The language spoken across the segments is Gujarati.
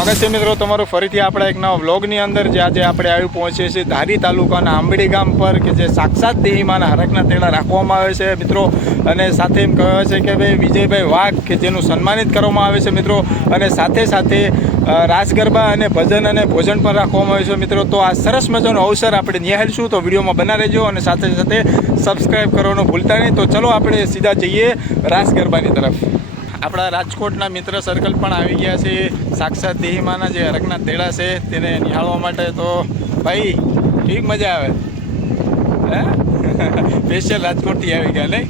સ્વાગત છે મિત્રો તમારું ફરીથી આપણા એક નવા વ્લોગની અંદર જે આજે આપણે આવી પહોંચીએ છીએ ધારી તાલુકાના આંબડી ગામ પર કે જે સાક્ષાત દેહીમાના હરકના તેડા રાખવામાં આવે છે મિત્રો. અને સાથે એમ કહેવાય છે કે ભાઈ વિજયભાઈ વાઘ કે જેનું સન્માનિત કરવામાં આવે છે મિત્રો. અને સાથે સાથે રાસ ગરબા અને ભજન અને ભોજન પણ રાખવામાં આવે છે મિત્રો. તો આ સરસ મજાનો અવસર આપણે નિહાળીશું, તો વિડીયોમાં બના રહેજો અને સાથે સાથે સબસ્ક્રાઈબ કરવાનું ભૂલતા નહીં. તો ચલો આપણે સીધા જઈએ રાસ ગરબાની તરફ. આપણા રાજકોટના મિત્ર સર્કલ પણ આવી ગયા છે સાક્ષાત દેહીમાના જે હરકના તેડા છે તેને નિહાળવા માટે. તો ભાઈ કેવી મજા આવે હે સ્પેશિયલ રાજકોટથી આવી ગયા નહીં.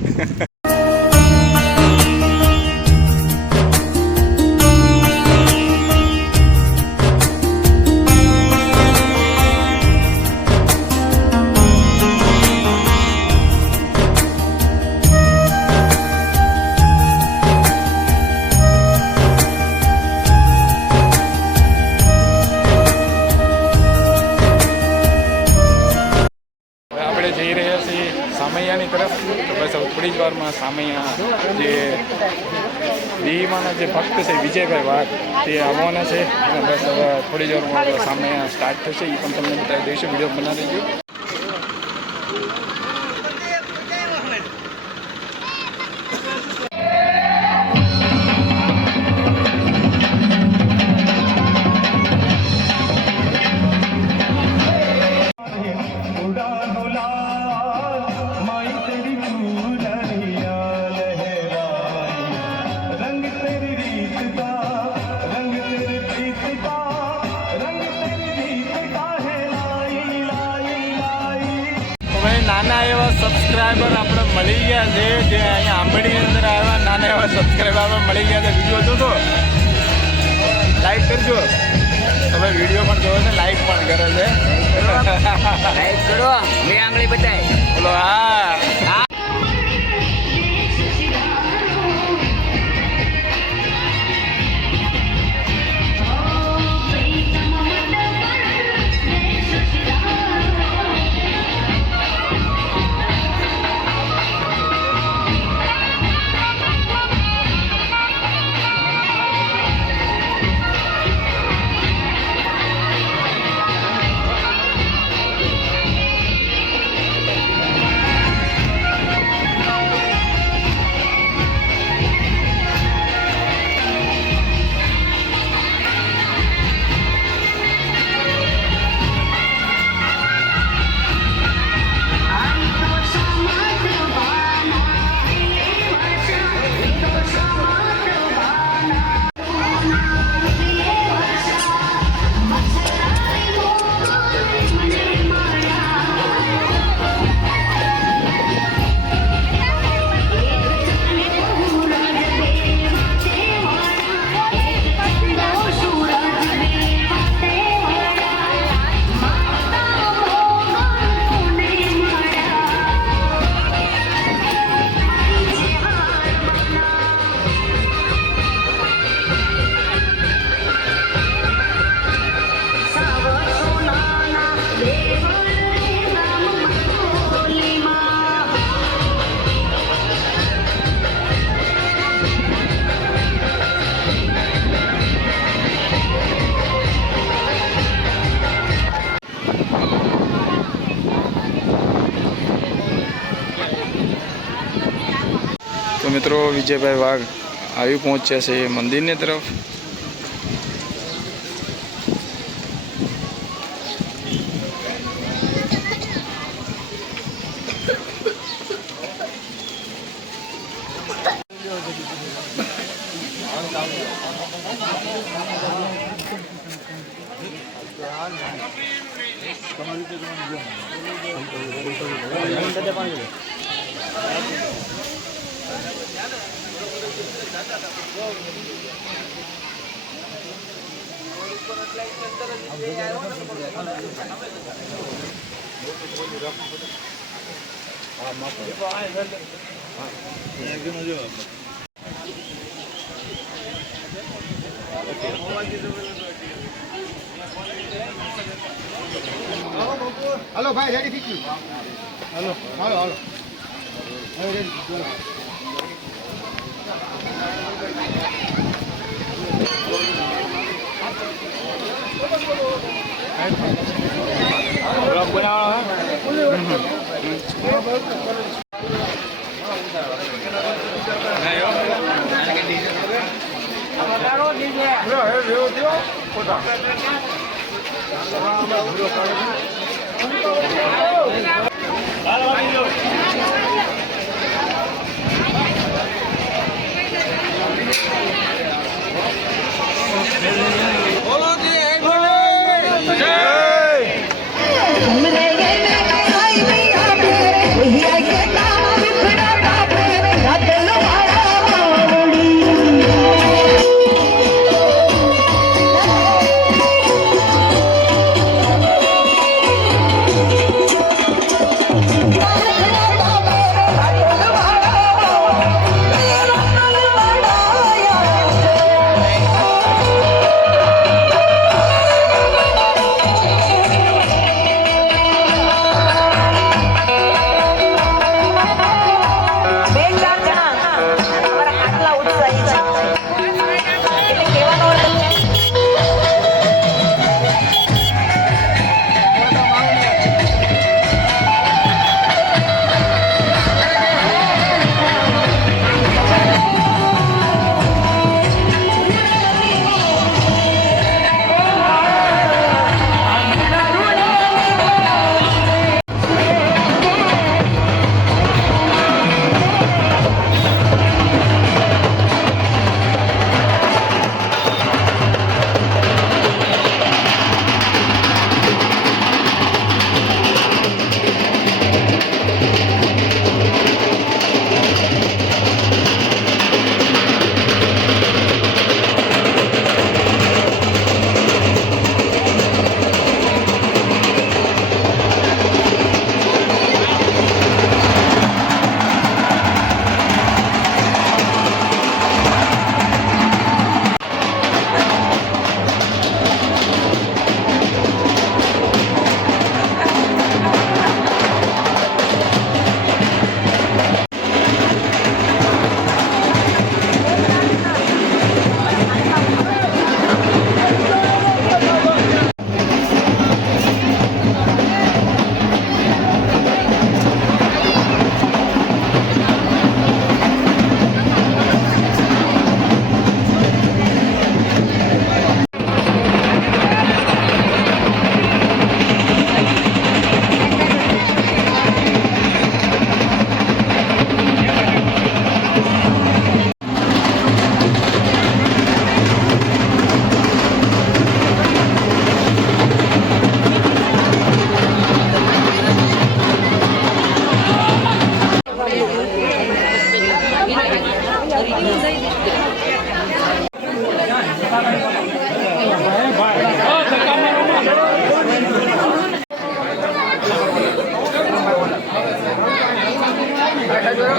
જઈ રહ્યા છીએ સામૈયાની તરફ. તો બસ થોડી જ વારમાં સામૈયા જે દેહીમાના જે ભક્ત છે વિજયભાઈ વાઘ તે આવવાના છે. અને બસ હવે થોડી જ વારમાં સામૈયા સ્ટાર્ટ થશે, એ પણ તમને બતાવી દઈશું. વિડીયો બનાવી દેજો. નાના એવા સબસ્ક્રાઈબર આપણે મળી ગયા છે, જે અહીંયા આંબડીની અંદર આવ્યા નાના એવા સબસ્ક્રાઈબર મળી ગયા છે. વિડીયો જોતો લાઈક કરજો. તમે વિડીયો પણ જોવો છે, લાઈક પણ કરે છે. લાઈક કરો, મેં આંગળી બતાવી બોલો. હા તો મિત્રો વિજયભાઈ વાઘ આવી પહોંચ્યા છે મંદિરની તરફ. हेलो भाई ready fix hello hello hello ready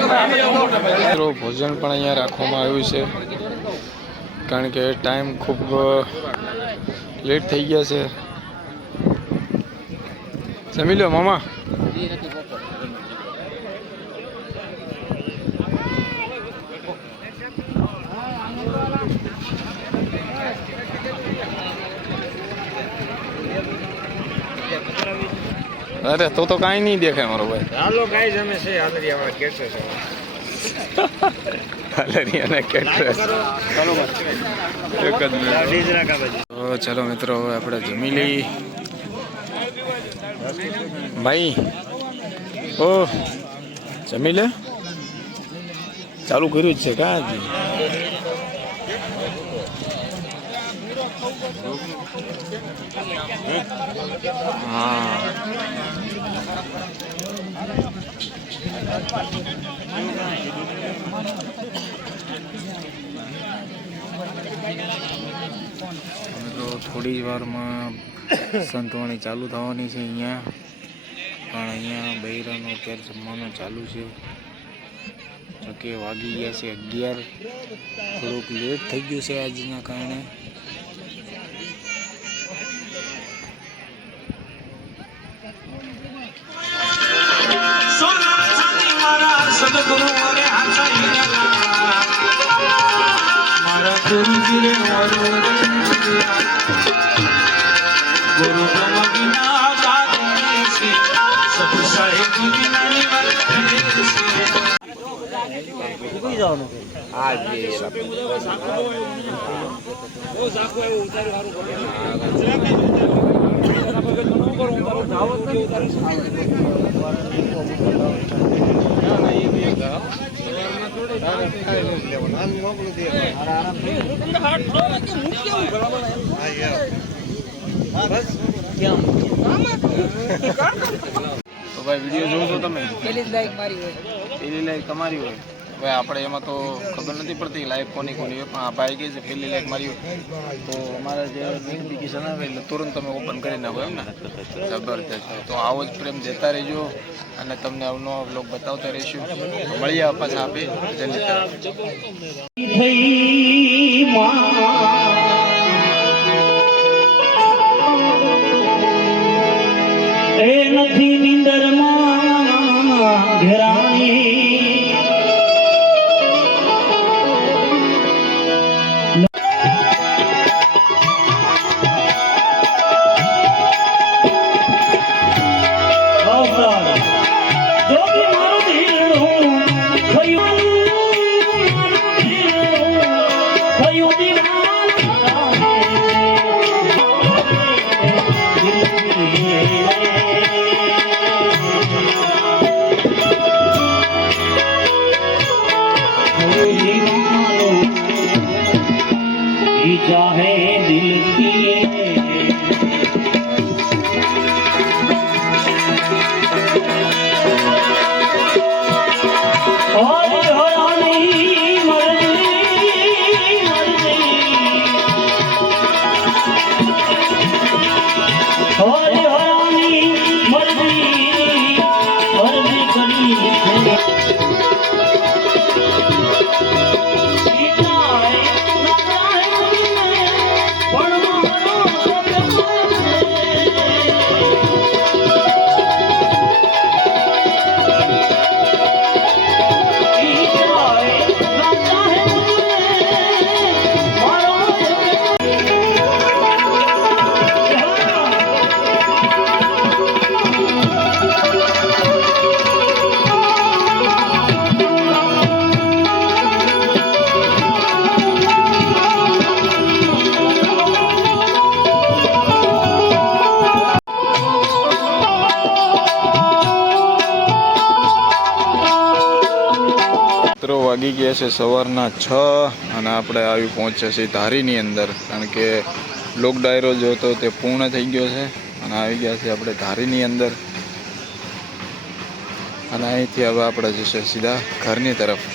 મિત્રો ભોજન પણ અહીંયા રાખવામાં આવ્યું છે કારણ કે ટાઈમ ખૂબ લેટ થઈ ગયા છે. જમી લો મામા. અરે તો કાંઈ નહીં દેખાય મારો ભાઈ. હાલો ગાઈઝ અમે છે હાલરિયાવાળા કેટરર્સ હાલરિયાના કેટરર્સ. એક જ મિનિટ. તો ચાલો મિત્રો હવે આપણે જમી લઈ ભાઈ. ઓ જમી લે. ચાલુ કર્યું જ છે કાં? હા તો થોડી જ વારમાં સંતવાણી ચાલુ થવાની છે અહીંયા. પણ અહીંયા બૈરાનો અત્યારે જમવાનું ચાલુ છે. જોકે વાગી ગયા છે 11. થોડુંક લેટ થઈ ગયું છે આજના કારણે. સદગુરુ મારે હાથા મારા ગુરુજી રે ગુરુ તો ભાઈ વિડીયો જોવો છો તમે? પેલી જ લાઈક મારી હોય. પેલી લાઈક તમારી હોય ભાઈ, આપણે એમાં તો ખબર નથી પડતી લાઈક કોની કોની હોય, પણ આ ભાઈ કહે છે પેલી લાઈક મારી હોય તો અમારા જે નોટિફિકેશન આવે એટલે તુરંત તમે ઓપન કરી નાખો એમ ને. જબરદસ્ત. તો આવો જ પ્રેમ દેતા રહેજો અને તમને આવનો બ્લોગ બતાવતા રહીશું. મળીએ પાછા આપે જેની તરફ. એ નથી નિંદરમાં ઘેરાણી જોગી મારું દિલનું થયું चाहे दिल की और हरानी मर्जी और हरानी मर्जी मर्जी करी વાગી ગયા છે સવારના 6 અને આપણે આવી પહોંચ્યા છીએ ધારીની અંદર, કારણ કે લોક ડાયરો જો હતો તે પૂર્ણ થઈ ગયો છે અને આવી ગયા છે આપણે ધારીની અંદર. અને અહીંથી હવે આપણે જશે સીધા ઘરની તરફ.